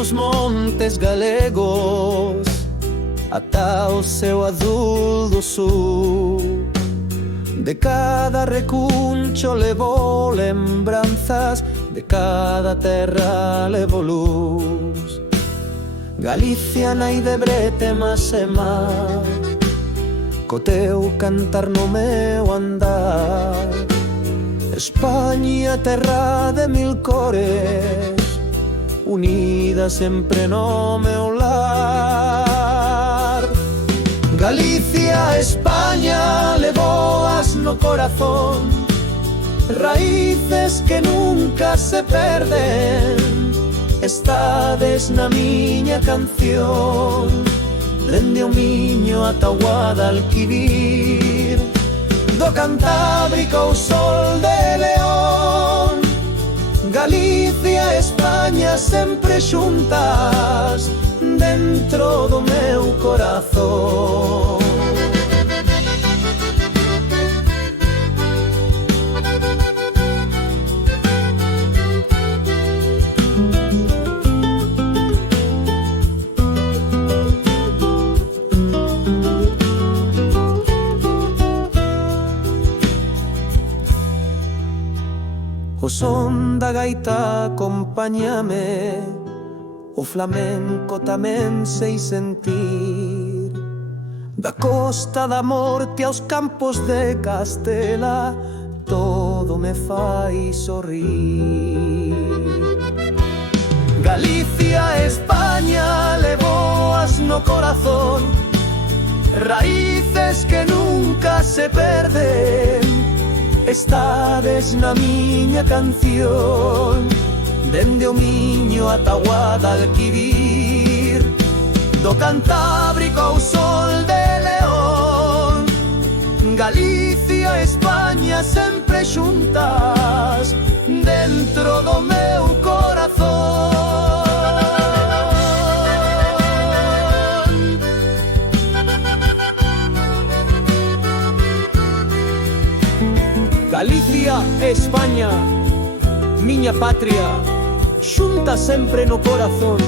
dos montes galegos ata o céu azul do sul. De cada recuncho levou lembranzas, de cada terra levou luz. Galicia nai de brete mas e mar, co teu cantar no meu andar. España, terra de mil cores, unida sempre no meu lar. Galicia, España, levoas no corazón, raíces que nunca se perden. Estades na miña canción, dende o Miño ata o Guadalquivir, do Cantábrico ao Sol de León. Galicia, España, sempre xuntas dentro do meu corazón. O son da gaita acompáñame, o flamenco tamén sei sentir. Da costa da morte aos campos de Castela, todo me fai sorrir. Galicia, España, levoas no corazón, raíces que nunca se perden. Estades na miña canción, dende o Miño ata o Guadalquivir, do Cantábrico ao Sol de León. Galicia, España, sempre xuntas dentro do meu corazón. Galicia, España, miña patria, xunta sempre no corazón.